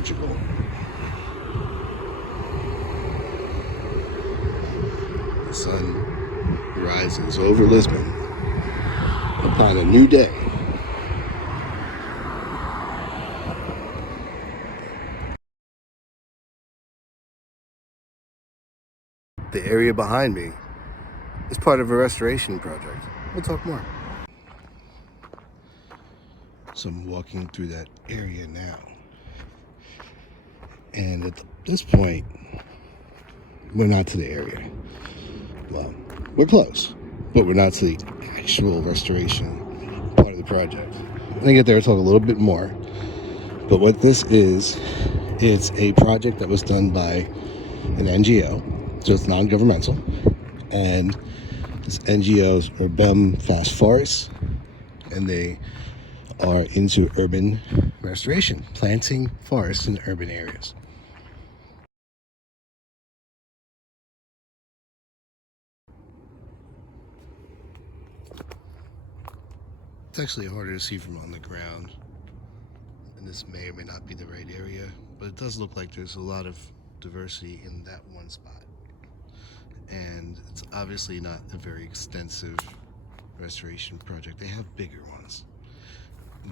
Portugal. The sun rises over Lisbon upon a new day. The area behind me is part of a restoration project. We'll talk more. So I'm walking through that area now. And at this point, we're not to the area. Well, we're close, but we're not to the actual restoration part of the project. When I get there, I'll talk a little bit more. But what this is, it's a project that was done by an NGO, so it's non-governmental. And this NGO is Urbem Fast Forest, and they are into urban restoration, planting forests in urban areas. It's actually harder to see from on the ground, and this may or may not be the right area, but it does look like there's a lot of diversity in that one spot. And it's obviously not a very extensive restoration project. They have bigger ones.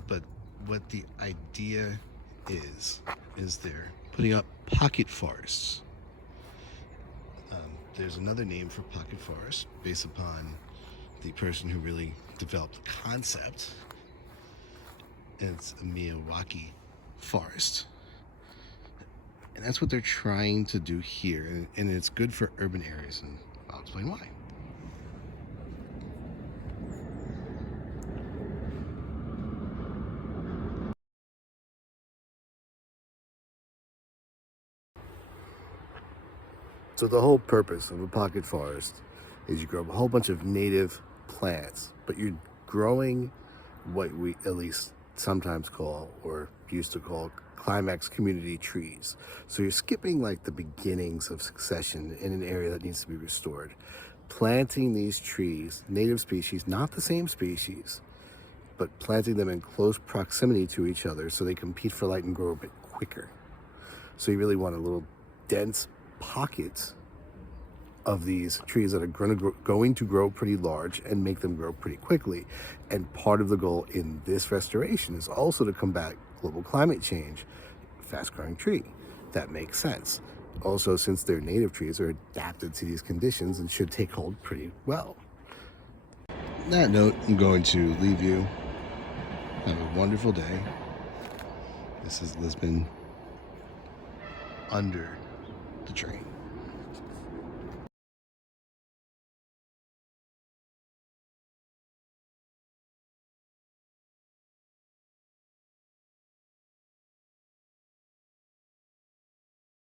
But what the idea is they're putting up pocket forests. There's another name for pocket forest based upon the person who really developed the concept. It's a Miyawaki forest. And that's what they're trying to do here. And it's good for urban areas, and I'll explain why. So the whole purpose of a pocket forest is you grow a whole bunch of native plants, but you're growing what we at least sometimes call, or used to call, climax community trees. So you're skipping like the beginnings of succession in an area that needs to be restored. Planting these trees, native species, not the same species, but planting them in close proximity to each other so they compete for light and grow a bit quicker. So you really want a little dense pockets of these trees that are going to grow pretty large and make them grow pretty quickly. And part of the goal in this restoration is also to combat global climate change. Fast growing tree, that makes sense. Also, since they're native trees, are adapted to these conditions and should take hold pretty well. On that note, I'm going to leave you. Have a wonderful day. This is Lisbon under the train.